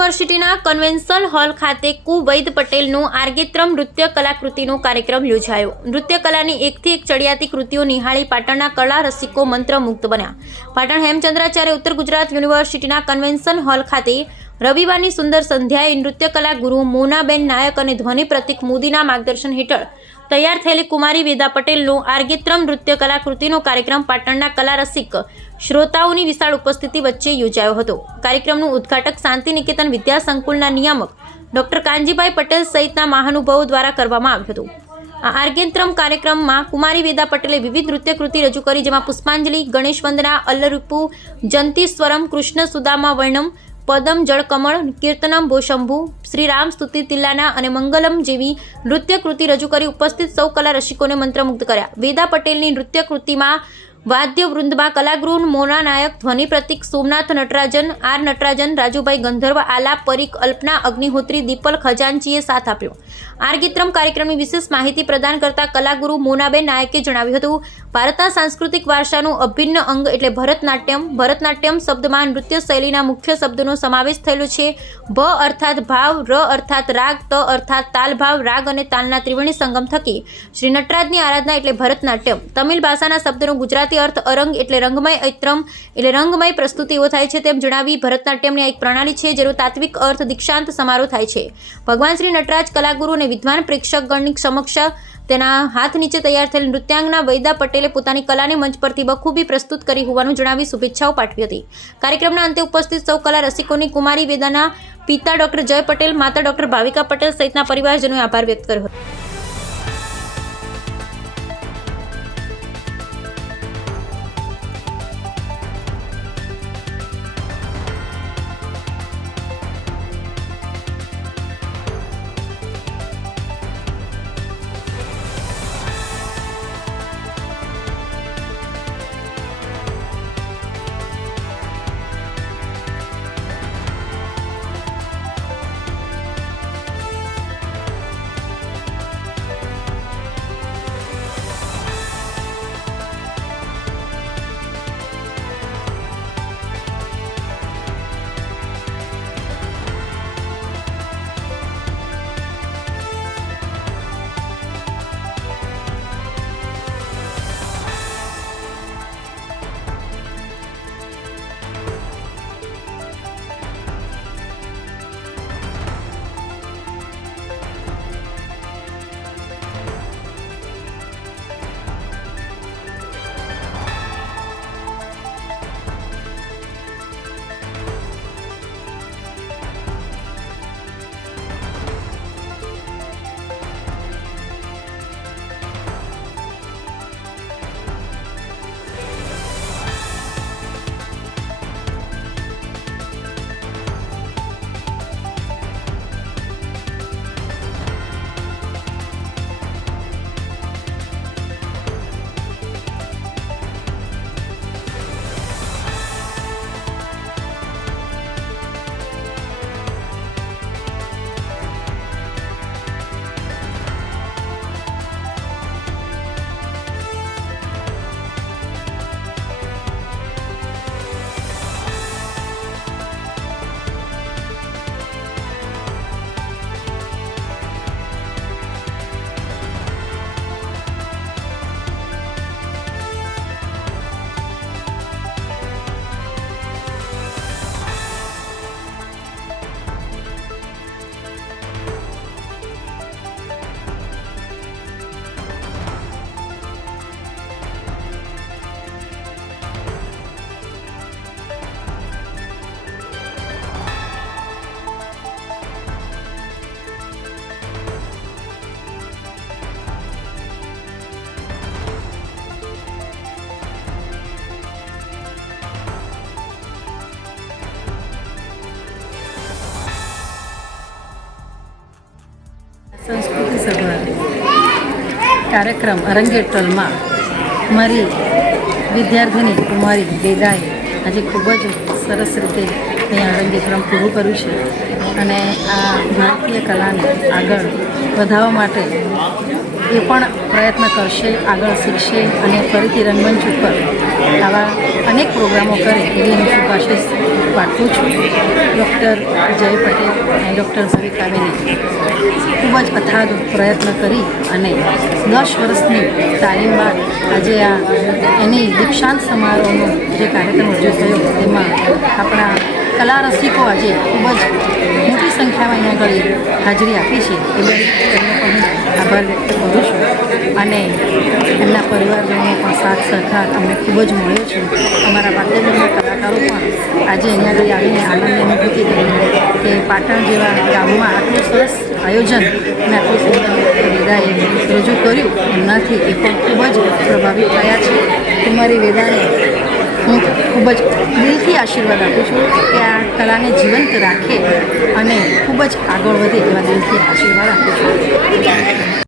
યુનિવર્સિટીના convention hall ખાતે કુવૈદ પટેલનું આર્ગેત્રમ નૃત્ય કલાકૃતિનો કાર્યક્રમ યોજાયો। નૃત્ય કલાની એકથી એક ચડિયાતી કૃતિઓ નિહાળી પાટણના કલા રસિકો મંત્રમુગ્ધ બન્યા। પાટણ હેમચંદ્રાચાર્ય ઉત્તર ગુજરાત યુનિવર્સિટીના કન્વેન્શન હોલ ખાતે રવિવારની સુંદર સંધ્યાએ નૃત્ય કલા ગુરુ મોનાબેન નાયક અને ધ્વનિ પ્રતિક મોદીના માર્ગદર્શન હેઠળ તૈયાર થયેલી કુમારી વેદા પટેલનું આર્ગેત્રમ નૃત્ય કલાકૃતિનો કાર્યક્રમ પાટણના કલા રસિક શ્રોતાઓની વિશાળ ઉપસ્થિતિ વચ્ચે યોજાયો હતો। કાર્યક્રમનું ઉદ્ઘાટક શાંતિ નિકેતન વિદ્યા સંકુલના નિયામક ડોક્ટર કાનજીભાઈ પટેલ સહિતના મહાનુભાવો દ્વારા કરવામાં આવ્યું હતું। આ આર્ગેત્રમ કાર્યક્રમમાં કુમારી વેદા પટેલે વિવિધ નૃત્યકૃતિ રજૂ કરી, જેમાં પુષ્પાંજલિ, ગણેશ વંદના, અલ્લરૂપુ, જંતી સ્વરમ, કૃષ્ણ સુદામા વર્ણમ, પદમ જળકમળ, કીર્તનમ ભોશંભુ, શ્રી રામ સ્તુતિ તિલ્લાના અને મંગલમ જેવી નૃત્યકૃતિ રજૂ કરી ઉપસ્થિત સૌ કલા રસિકોને મંત્રમુગ્ધ કર્યા। વેદા પટેલની નૃત્યકૃતિમાં વાદ્ય વૃંદમાં કલાગૃહ મોના નાયક, ધ્વનિ પ્રતિક સોમનાથ નટરાજન, આર નટરાજન, રાજુભાઈ ગંધર્વ, આલાપ પરીખ, અલ્પના અગ્નિહોત્રી, દીપલ ખજાનચીએ સાથ આપ્યો। આર્ગેત્રમ કાર્યક્રમની વિશેષ માહિતી પ્રદાન કરતા કલાગુરુ મોનાબેન નાયકે જણાવ્યું હતું, ભારતના સાંસ્કૃતિક વારસાનું અભિન્ન અંગ એટલે ભરતનાટ્યમ। ભરતનાટ્યમ શબ્દમાં નૃત્ય શૈલીના મુખ્ય શબ્દોનો સમાવેશ થયેલો છે। ભ અર્થાત ભાવ, ર અર્થાત રાગ, ત અર્થાત તાલ ભાવ, રાગ અને તાલના ત્રિવેણી સંગમ થકી શ્રી નટરાજની આરાધના એટલે ભરતનાટ્યમ। તમિલ ભાષાના શબ્દનો ગુજરાતી અર્થ અરંગ એટલે રંગમય, ઐત્રમ એટલે રંગમય પ્રસ્તુતિ એવો થાય છે તેમ જણાવી ભરતનાટ્યમની એક પ્રણાલી છે જેનો તાત્વિક અર્થ દીક્ષાંત સમારોહ થાય છે। ભગવાન શ્રી નટરાજ કલાગુરુ અને વિદ્વાન પ્રેક્ષકગણની સમક્ષ તેના હાથ નીચે તૈયાર થયેલ નૃત્યાંગના વેદા પટેલે પોતાની કલાને મંચ પરથી બખૂબી પ્રસ્તુત કરી હોવાનું જણાવી શુભેચ્છાઓ પાઠવી હતી। કાર્યક્રમના અંતે ઉપસ્થિત સૌ કલા રસિકોની કુમારી વેદાના પિતા ડોક્ટર જય પટેલ, માતા ડોક્ટર ભાવિકા પટેલ સહિતના પરિવારજનોએ આભાર વ્યક્ત કર્યો હતો। સંસ્કૃતિ સભા કાર્યક્રમ અરંગેટ્રલમાં મારી વિદ્યાર્થીની કુમારી વેદાએ આજે ખૂબ જ સરસ રીતે અહીંયા અરંગેટ્રમ પૂરું કર્યું છે અને આ ભારતીય કલાને આગળ વધારવા માટે એ પણ પ્રયત્ન કરશે, આગળ શીખશે અને ફરીથી રંગમંચ ઉપર આવા અનેક પ્રોગ્રામો કરે એવી હું શુભાશીષ પાઠવું છું. ડૉક્ટર જય પટેલ અને ડૉક્ટર ભવિકાબેને ખૂબ જ અથાગ પ્રયત્ન કરી અને 10 વર્ષની તાલીમ બાદ આજે આ એની દીક્ષાંત સમારોહનો જે કાર્યક્રમ રજૂ થયો તેમાં આપણા કલા રસિકો આજે ખૂબ જ મોટી સંખ્યામાં અહીંયા આગળ હાજરી આપી છે એ બદલ એમનો પણ હું આભાર વ્યક્ત કરું છું અને એમના પરિવારજનોનો પણ સાથ સહકાર અમને ખૂબ જ મળ્યો છે. અમારા પાટણના કલાકારો પણ આજે અહીંયા આગળ આવીને આનંદની અનુભૂતિ કરી કે પાટણ જેવા ગામમાં આટલું સરસ આયોજન અને આટલું સુંદર વેદાએ રજૂ કર્યું એમનાથી એ પણ ખૂબ જ પ્રભાવિત થયા છે. કુમારી વેદાને હું ખૂબ જ દિલથી આશીર્વાદ આપું છું કે આ કલાને જીવંત રાખે અને ખૂબ જ આગળ વધે એવા દિલથી આશીર્વાદ આપું છું.